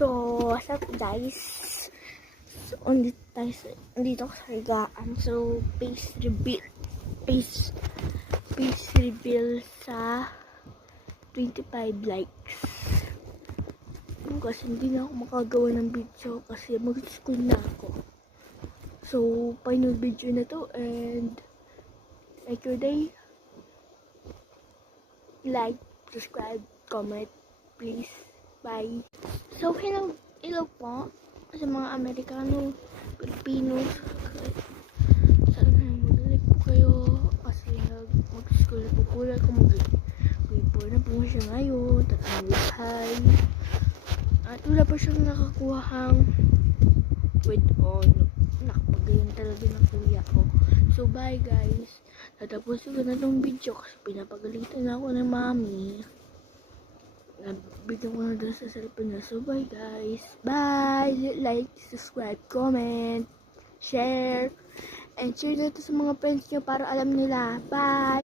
So, what's up guys? So, andito ako sa higaan. So, face reveal sa 25 likes. Kasi hindi na ako makagawa ng video kasi mag-school na ako. So, final video na to and like your day. Like, subscribe, comment, please. Bye. So, hello po sa mga Amerikano, Pilipino. Sana mag-like po kayo kasi mag-school na po po ako. Mag-grade 4 na po siya ngayon. Tatang buhay. At wala pa siyang nakakuhang with on. Nakapagaling talaga ng kuya ko. So, bye guys. Tatapusin ko na tong video kasi pinapagalitan na ako ng mami. Nabigyan ko na doon sa cellphone na. So, bye guys. Bye! Like, subscribe, comment, share, and share na ito sa mga friends nyo para alam nila. Bye!